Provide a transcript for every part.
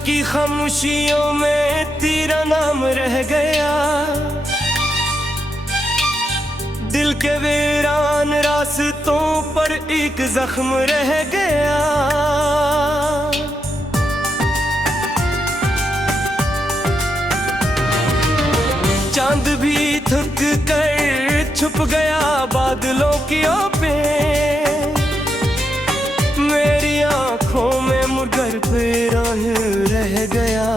की खामोशियों में तेरा नाम रह गया। दिल के वीरान रास्तों पर एक जख्म रह गया। चांद भी थक कर छुप गया बादलों की ओर पे। मेरी आंखों में मुर्गर पे राह रह गया।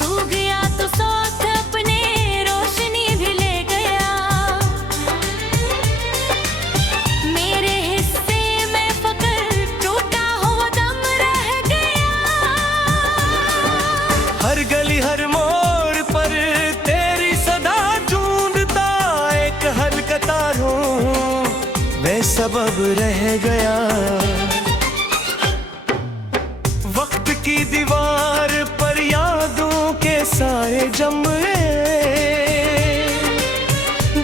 तू गया तो साथ अपने रोशनी भी ले गया। मेरे हिस्से में फकर टूटा हुआ दम रह गया। हर गली हर मोड़ पर तेरी सदा ढूंढता एक हल्का तारों बेसबब रह गया। वक्त की दीवार पर यादों के साए जमे।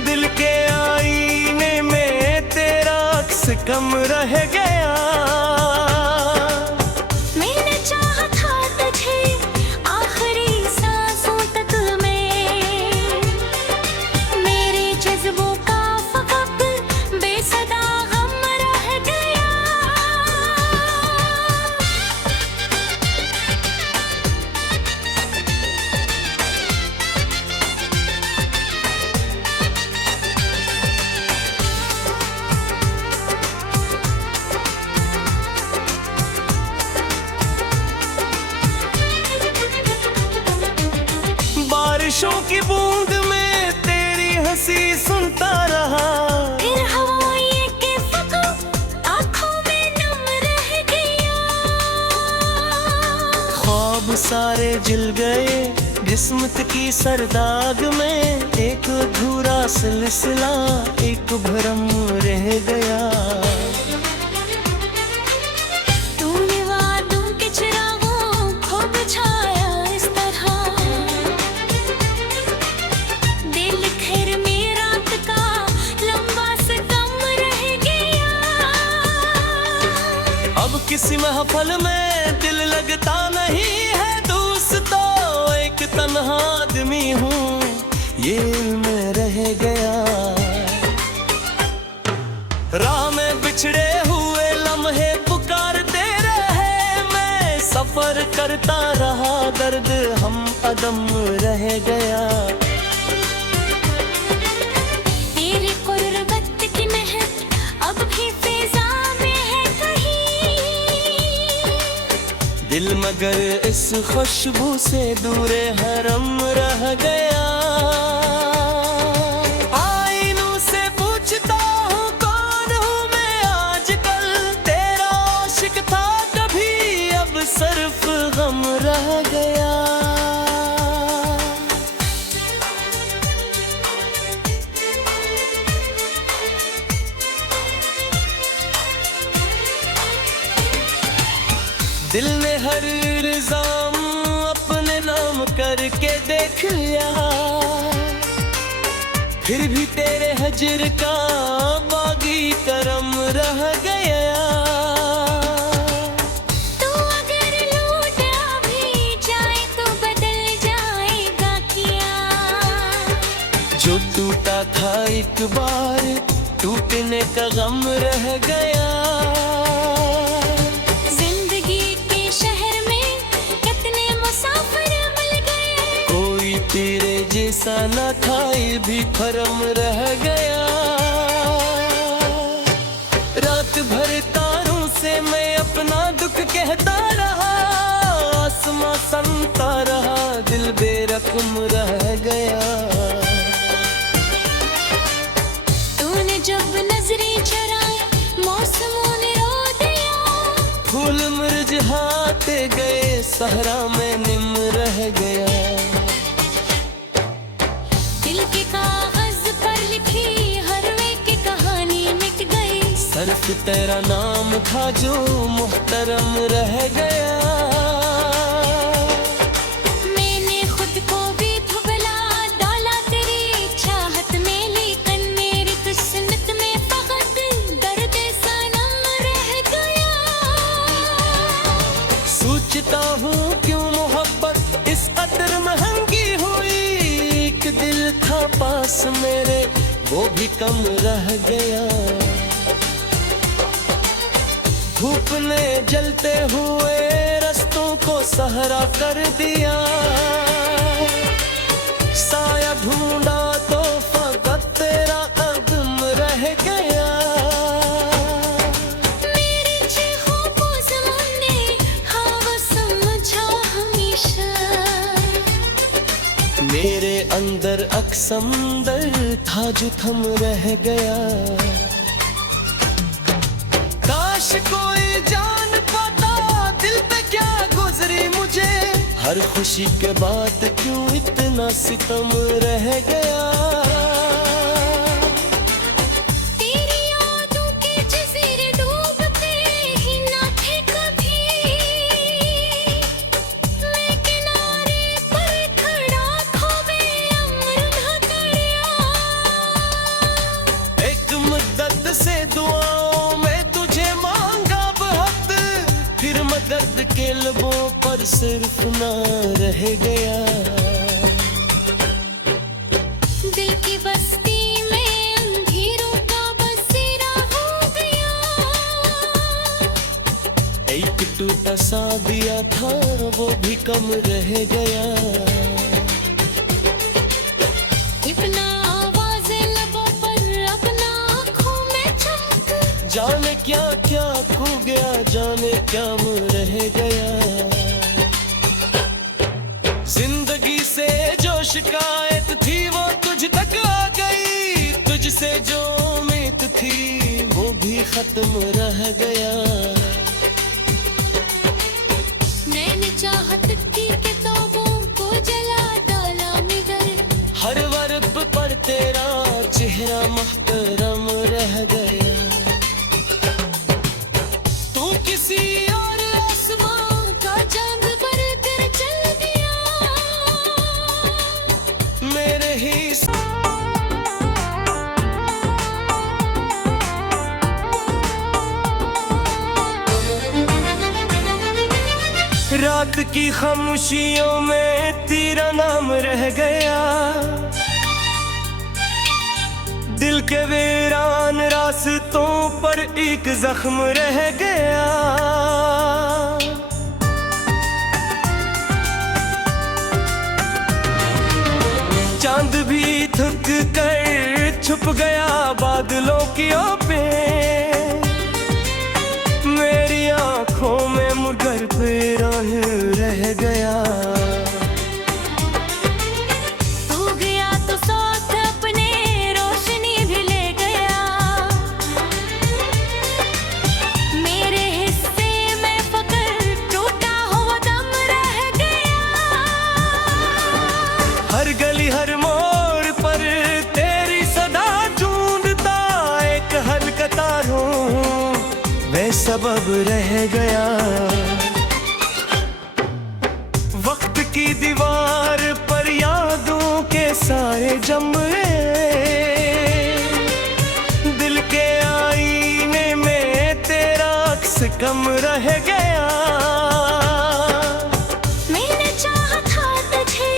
दिल के आईने में तेरा अक्स कम रह गया। मैंने चाहा था तुझे आखिरी सांसों तक में। मेरे जज्बों का फकत बेसदा गम रह गया। बारिशों की बूंद में तेरी हंसी सुनता रहा। फिर हवाएं के फकत आँखों में नम रह गया। ख्वाब सारे जिल गए किस्मत की सरदाग में। एक अधूरा सिलसिला एक भरम रह गया। तूने वादों के चिरागों को बुझाया इस तरह। दिल खैर में रात का लंबा सा गम रह गया। अब किसी महफल में दिल लगता नहीं है दोस्तों। एक तन्हा आदमी हूँ ये इल्म रह गया। राह में बिछड़े हुए लम्हे पुकारते रहे। मैं सफर करता रहा दर्द हम अदम रह गया। तेरी कुर्बत की महक अब भी फिजा में है कहीं। दिल मगर इस खुशबू से दूरे हरम रह गया। आईनों से पूछता हूँ कौन हूँ मैं आजकल। तेरा आशिक था कभी अब सिर्फ गम रह गया। दिल ने हर इल्जाम अपने नाम करके देख लिया। फिर भी तेरे हजर का बागी करम रह गया। तू अगर लौटा भी जाए तो बदल जाएगा क्या। जो टूटा था एक बार टूटने का गम रह गया। तेरे जैसा न था ये भी भरम रह गया। रात भर तारों से मैं अपना दुख कहता रहा। आसमां संता रहा दिल बेरकम रह गया। तूने जब नजरें चुराई मौसमों ने रो दिया। फूल मुरझाते गए सहरा में निम रह गया। दिल के कागज पर लिखी हर एक कहानी मिट गई। सिर्फ तेरा नाम था जो मुहतरम रह गया। मैंने खुद को भी धुबला डाला तेरी चाहत में। लेकिन मेरी किस्मत में फकत दर्द सनम रह गया। सोचता हूँ क्यों मोहब्बत इस कदर महंगी हुई। एक दिल था पास मेरे वो भी कम रह गया। धूप ने जलते हुए रास्तों को सहरा कर दिया। साया ढूंढा तो फकत तेरा कदम रह गया। मेरे चेहरों को ज़माने हवा समझा हमेशा। मेरे अंदर अक्समंदर था जो थम रह गया। काश कोई जान पाता दिल पे क्या गुजरी मुझे। हर खुशी के बाद क्यों इतना सितम रह गया। तेरी यादों के जज़ीरे डूबते ही ना थे कभी। मैं किनारे पर खड़ा खोवे अम्र न गया। एक मुद्दत से दुआओं में तुझे मांगा बहुत, फिर मदद के लबों पर सिर्फ ना रह गया। दिल की बस्ती में अंधेरों का बसेरा हो गया। एक टूटा सा दिया था वो भी कम रह गया। इतना आवाज़ें लबों पर अपना आँखों में चमक। जाने क्या क्या खो गया, जाने क्या रह गया। जिंदगी से जो शिकायत थी वो तुझ तक आ गई। तुझसे जो उम्मीद थी वो भी खत्म रह गया। मैंने चाहत की किताबों को जला डाला मगर हर वर्ब पर तेरा चेहरा मुहतरम रह गया। तू किसी और आसमां का चांद पर कर चल दिया। मेरे ही रात की खामोशियों में तेरा नाम रह गया। दिल के वीरान रास्तों पर एक जख्म रह गया। चांद भी थक कर छुप गया बादलों की ओर पे। मेरी आंखों में मुड़कर फिर रह गया। हो गया तो साथ अपने रोशनी भी ले गया। मेरे हिस्से में फकर टूटा हुआ दम रह गया। हर गली हर मोड़ पर तेरी सदा ढूंढता एक हलकता हूँ वे सबब रह गया। वक्त की दीवार पर यादों के सारे जमरे। दिल के आईने में तेरा अक्स कम रह गया। मैंने चाहा था तुझे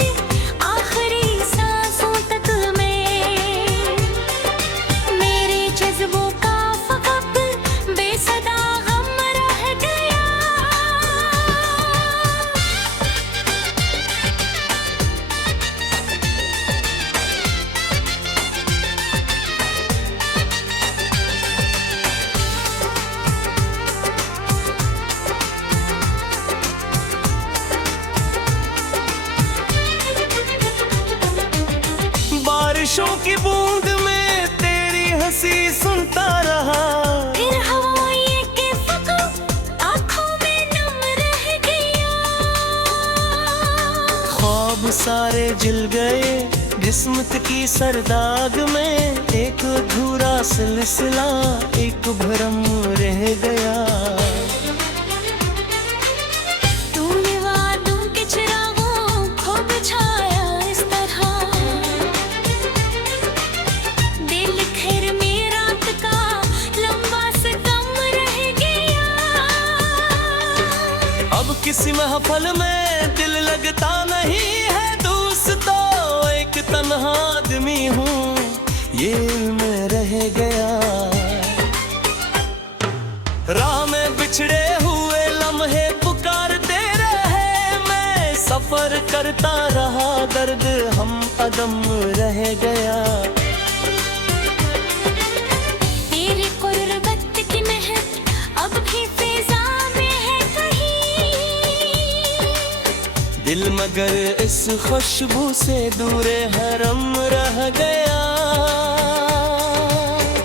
आखिरी सांसों तक में। मेरे जज्बों का फकत बेसदा गम रह गया। बारिशों की बूंद में तेरी हंसी सुनता रहा। फिर हवाएं के फकत आँखों में नम रह गया। ख्वाब सारे जिल गए किस्मत की सरदाग में। एक अधूरा सिलसिला एक भरम रह गया। तूने वादों के चिरागों को बुझाया इस तरह। दिल खैर में रात का लंबा सा कम रह गया। अब किसी महफल में दिल लगता नहीं है दोस्तों, एक तन्हा आदमी हूँ ये इल्म रह गया। राह में बिछड़े हुए लम्हे पुकारते रहे, मैं सफर करता रहा, दर्द हम अदम रह गया। तेरे कुर्बत की महक अब भी फिजा में है कहीं, दिल मगर इस खुशबू से दूरे हरम रह गया।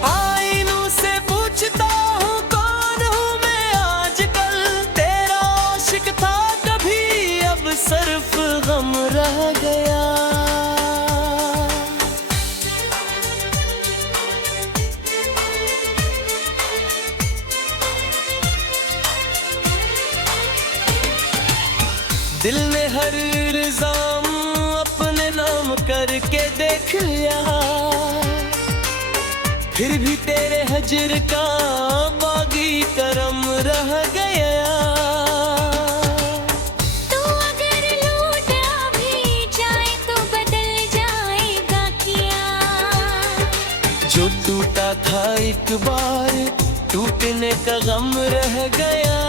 आईनों से पूछता हूँ कौन हूँ मैं आजकल, तेरा आशिक था कभी अब सिर्फ गम रह गया। दिल ने हर इल्जाम अपने नाम करके देख लिया, फिर भी तेरे हजर का बागी करम रह गया। तू अगर लौट भी जाए तो बदल जाएगा क्या, जो टूटा था एक बार टूटने का गम रह गया।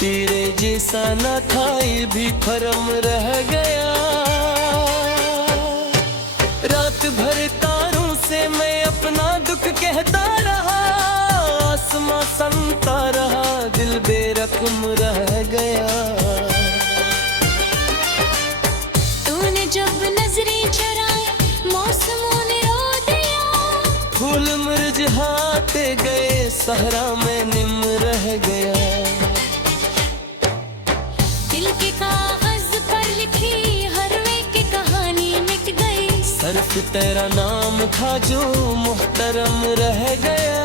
तेरे जैसा न था ये भी भरम रह गया। रात भर तारों से मैं अपना दुख कहता रहा, आसमां संता रहा, दिल बेरकम रह गया। तूने जब नजरें चुराई मौसमों ने रो दिया, फूल मुरझाते गए सहरा में निम रह गया। दिल के कागज पर लिखी हर एक कहानी मिट गई, सिर्फ तेरा नाम था जो मुहतरम रह गया।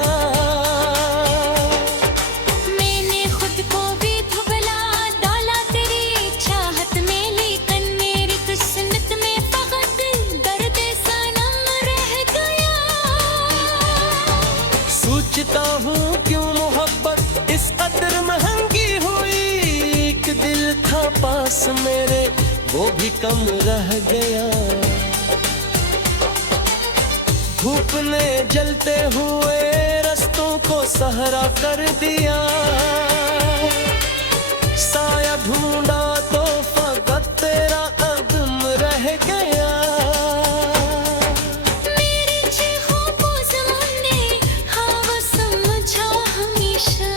मैंने खुद को भी धुबला डाला तेरी चाहत में, लेकिन मेरी किस्मत में फकत दर्द सनम रह गया। सोचता हूँ क्यों मोहब्बत इस कदर महंगी हुई, एक दिल था पास मेरे वो भी कम रह गया। धूप ने जलते हुए रास्तों को सहरा कर दिया, साया ढूंढा तो फकत तेरा कदम रह गया। मेरे चेहरों को ज़माने हाँ वो समझा हमेशा,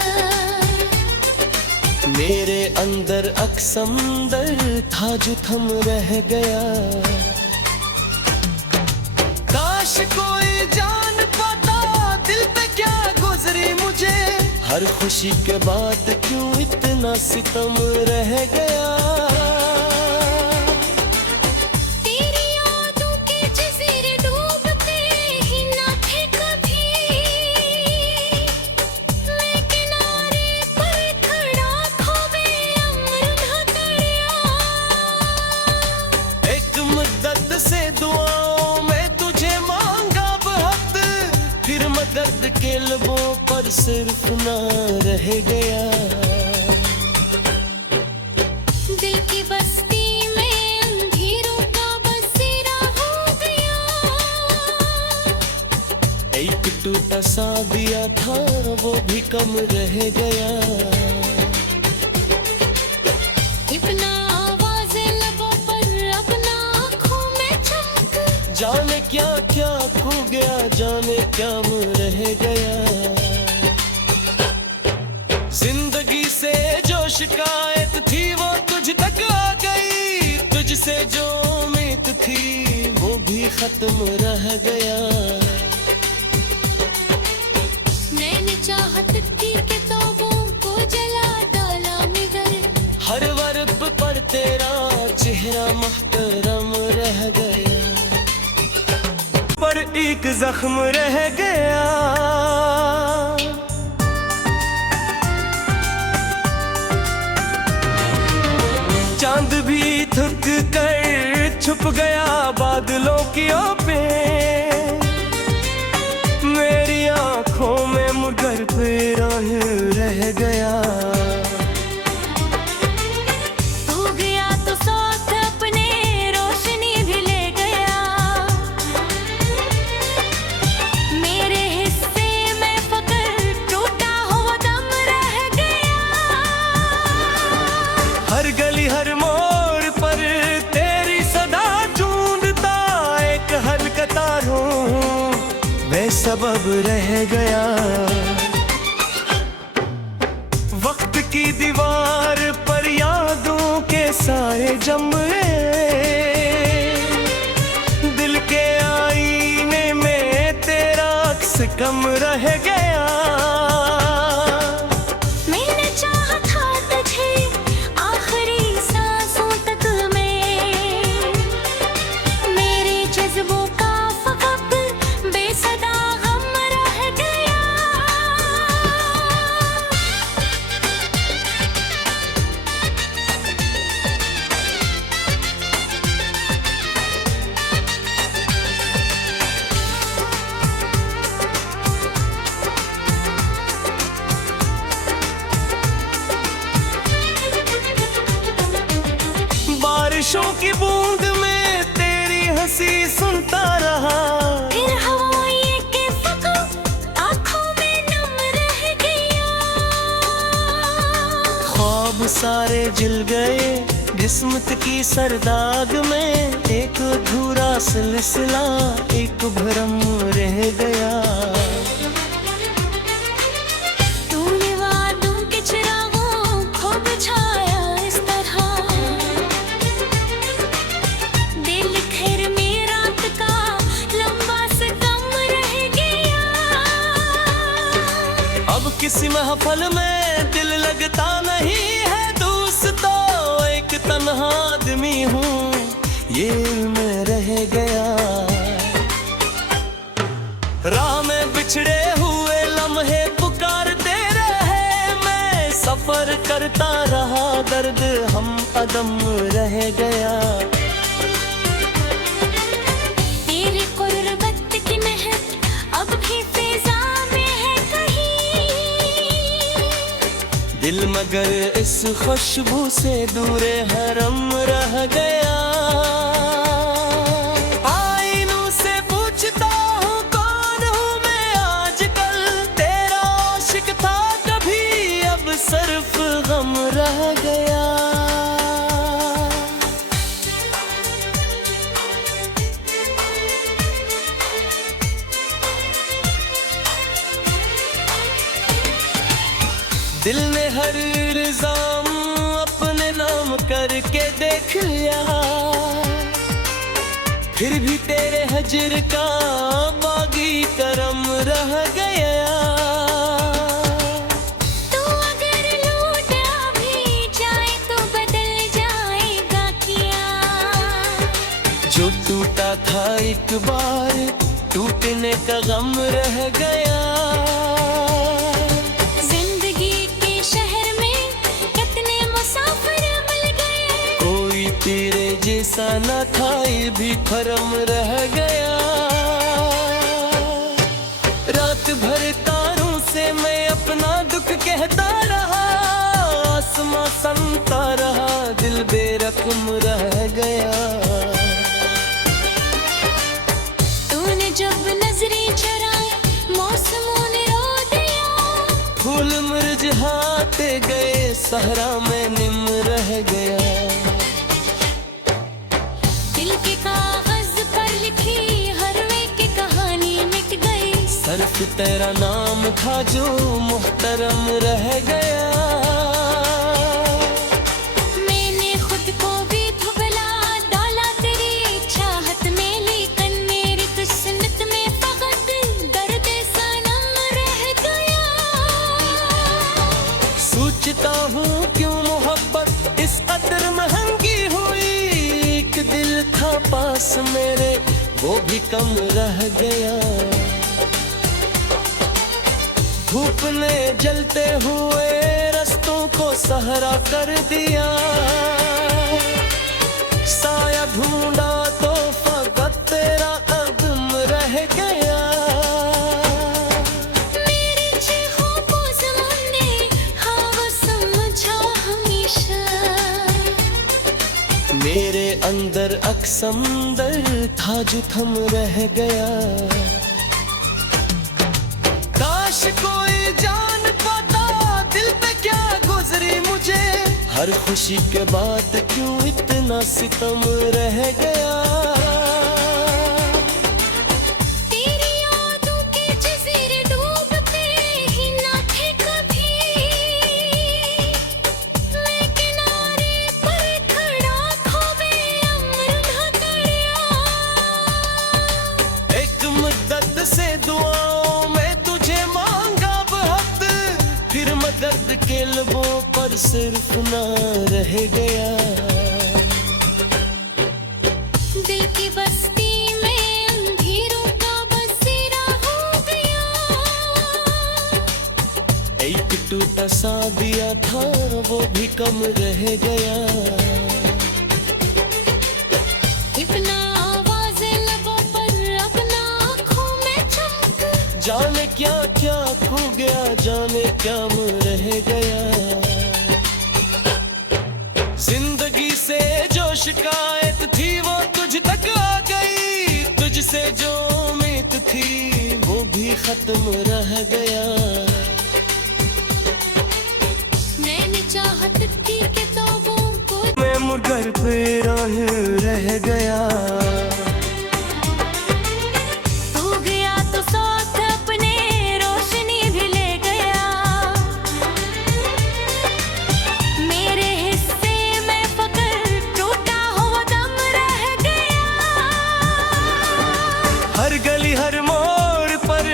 मेरे अंदर अक्समंदर था जो थम रह गया। काश कोई जान पाता दिल पे क्या गुजरी मुझे, हर खुशी के बाद क्यों इतना सितम रह गया। तेरी यादों के जज़ीरे डूबते ही ना थे कभी, मैं किनारे पर खड़ा खोवे अम्र न गया। एक मुद्दत से दुआओं में तुझे मांगा बहुत, फिर मदद के लबों पर सिर्फ ना रह गया। दिल की बस्ती में अंधेरों का बसेरा हो गया, एक टूटा सा दिया था वो भी कम रह गया। अपना आवाज़ लबों पर अपना आँखों में चमक, जाने क्या क्या खो गया, जाने क्या रह गया। जिंदगी से जो शिकायत थी वो तुझ तक आ गई, तुझसे जो उम्मीद थी वो भी खत्म रह गया। मैंने चाहत की किताबों को जला डाला मगर, हर वर्ब पर तेरा चेहरा मुहतरम रह गया, पर एक जख्म रह गया। चांद भी थक कर छुप गया बादलों की ओर पे, बेसबब रह गया। वक्त की दीवार पर यादों के साए जमे, दिल के आईने में तेरा अक्स कम रह गया। मैंने चाहा था तुझे आखिरी सांसों तक में, मेरे जज्बों का फकत बेसदा गम रह गया। बारिशों की बूंद में तेरी हंसी सुनता रहा, फिर हवाएं के फकत आँखों में नम रह गया। ख्वाब सारे जिल गए किस्मत की सरदाग में, एक अधूरा सिलसिला एक भरम रह गया। तूने वादों के चिरागों को बुझाया इस तरह, दिल खैर में रात का लंबा सा कम रह गया। अब किसी महफल में दिल लगता नहीं है दोस्तों, एक तन्हा आदमी हूँ ये मैं रह गया। राह में बिछड़े हुए लम्हे पुकारते रहे, मैं सफर करता रहा दर्द हम अदम रह गया। तेरी कुर्बत की महक अब भी फिजा में है कहीं, दिल मगर इस खुशबू से दूरे हरम रह गया। आईनों से पूछता हूँ कौन हूँ मैं आजकल, तेरा आशिक था कभी अब सिर्फ गम रह गया। दिल ने हर इल्जाम अपने नाम करके देख लिया, फिर भी तेरे हजर का बागी करम रह गया। तू अगर लौटा भी जाए तो बदल जाएगा क्या, जो टूटा था एक बार टूटने का गम रह गया। तेरे जैसा न था ये भी भरम रह गया। रात भर तारों से मैं अपना दुख कहता रहा, आसमां संता रहा दिल बेरकम रह गया। तूने जब नजरें चुराई मौसमों ने रो दिया, फूल मुरझाते गए सहरा में निम रह गया। दिल के कागज पर लिखी हर एक कहानी मिट गई, सिर्फ तेरा नाम था जो मुहतरम रह गया। मैंने खुद को भी धुबला डाला तेरी चाहत में, लेकिन मेरी किस्मत में फकत दर्द सनम रह गया। सोचता हूँ क्यों मोहब्बत इस कदर महंगी हुई, एक दिल था पास मेरे वो भी कम रह गया। धूप ने जलते हुए रस्तों को सहरा कर दिया, साया ढूंढा तो फकत तेरा कदम रह गया। मेरी चीखों को ज़माने हाँ वो समझा हमेशा, मेरे अंदर अक्समंदर था जो थम रह गया। काश कोई जान पाता दिल पे क्या गुजरी मुझे, हर खुशी के बाद क्यों इतना सितम रह गया। तेरी यादों के पर सिर्फ ना रह गया। दिल की बस्ती में अंधेरों का बसेरा हो गया। एक टूटा सा दिया था वो भी कम रह गया। इतना आवाज़ें लबों पर अपना आँखों में चमक। जाने क्या क्या खो गया, जाने क्या रह गया। जिंदगी से जो शिकायत थी वो तुझ तक आ गई। तुझसे जो उम्मीद थी वो भी खत्म रह गया। मैंने चाहत की किताबों को मैं मुगर पे राह रह गया। तू गया तो साथ अपने रोशनी भी ले गया। मेरे हिस्से में फकर टूटा हुआ दम रह गया। हर गली हर मोड़ पर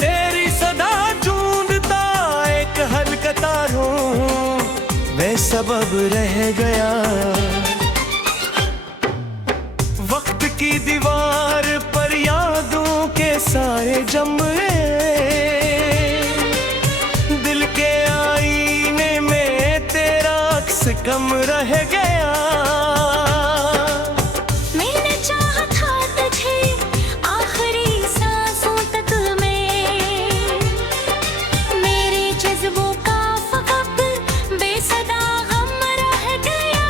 तेरी सदा ढूंढता एक हलकता हूँ मैं सबब रह गया। वक्त की दीवार पर यादों के सारे जमरे, दिल के आईने में तेरा अक्स कम रह गया। मैंने चाहा था तुझे आखिरी सांसों तक में। मेरे जज्बों का फकत बेसदा गम रह गया।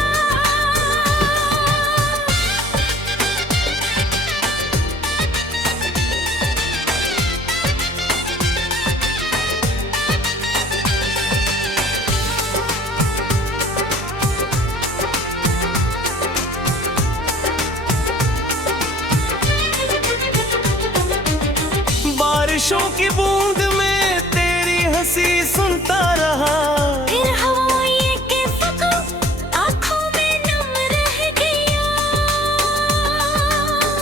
बारिशों की बूंद में तेरी हंसी सुनता रहा। फिर हवाएं के फकत आँखों में नम रह गया।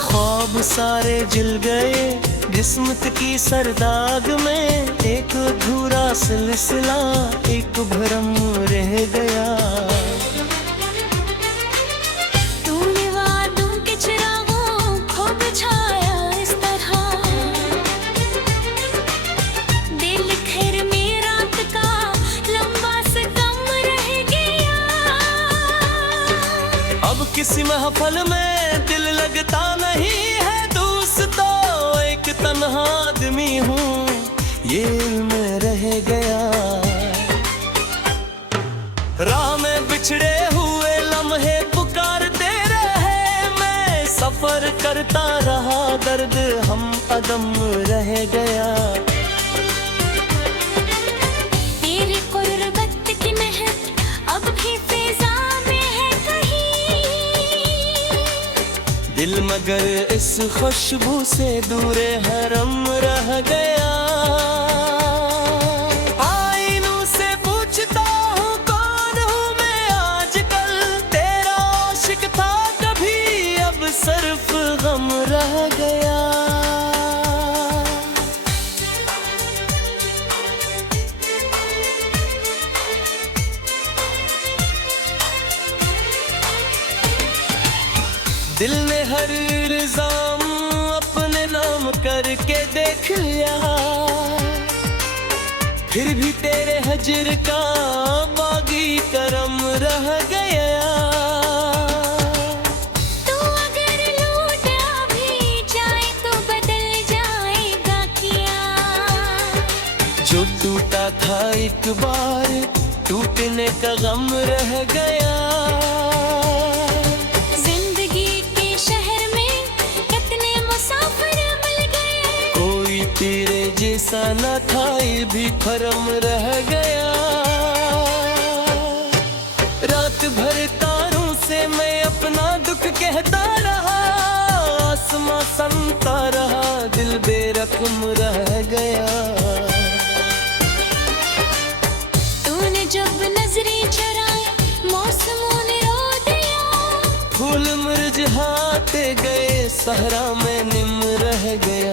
ख्वाब सारे जिल गए किस्मत की सरदाग में। एक अधूरा सिलसिला एक भरम रह गया। तूने वादों के चिरागों को बुझाया इस तरह। दिल खैर में रात का लंबा सा दम रह गया। अब किसी महफल में दिल लगता नहीं है दोस्तों। एक तन्हा आदमी हूँ ये इल्म रह गया। राह में बिछड़े हुए लम्हे पुकारते रहे। मैं सफर करता रहा दर्द हम अदम रह गया। तेरी कुर्बत की महक अब भी फिजा में है कहीं। दिल मगर इस खुशबू से दूरे हरम रह गया। आईनों से पूछता हूँ कौन हूँ मैं आजकल। तेरा आशिक था कभी अब सिर्फ गम रह गया। दिल ने हर इल्जाम अपने नाम करके देख लिया। फिर भी तेरे हजर का बागी करम रह गया। तू अगर लौटा भी जाए तो बदल जाएगा क्या। जो टूटा था एक बार टूटने का गम रह गया। तेरे जैसा न था ये भी भरम रह गया। रात भर तारों से मैं अपना दुख कहता रहा। आसमां संता रहा दिल बेरकम रह गया। तूने जब नजरें चुराई मौसमों ने रो दिया। फूल मुरझाते गए सहरा में निम रह गया।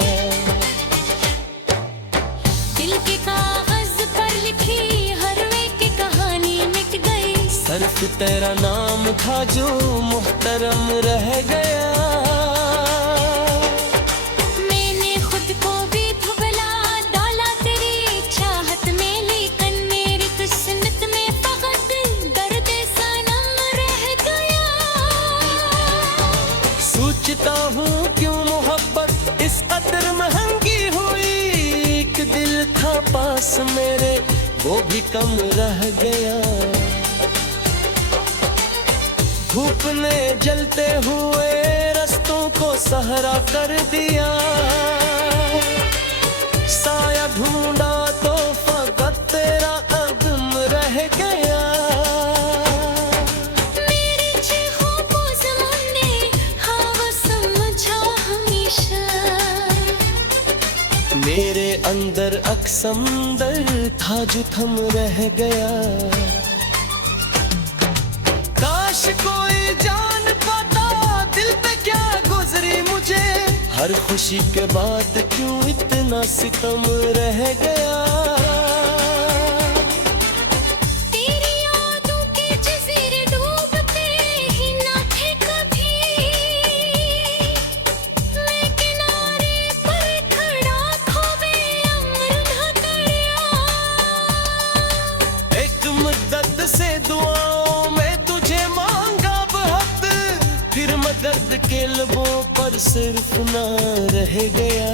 दिल के कागज पर लिखी हर वे की कहानी मिट एक तेरा नाम था जो मुहतरम रह गया। मैंने खुद को भी धुबला डाला तेरी चाहत में, लेकिन मेरी किस्मत में फकत दर्द सनम रह गया। सोचता हूँ क्यों मोहब्बत इस कदर महंगी हुई, एक दिल था पास मेरे वो भी कम रह गया। धूप ने जलते हुए रस्तों को सहरा कर दिया, साया ढूंढा तो फकत तेरा कदम रह गया। मेरे चेहरों को ज़माने हाँ वो समझा हमेशा, मेरे अंदर अक्समंदर था जो थम रह गया। काश कोई जान पाता दिल पे क्या गुजरी मुझे, हर खुशी के बाद क्यों इतना सितम रह गया। तेरी यादों के जज़ीरे डूबते ही ना थे कभी, मैं किनारे पर खड़ा खोवे अम्र ना गया। एक मुद्दत से दुआओं में तुझे मांगा बहुत, फिर मैं दर्द के लबों पर सिर्फ ना रह गया।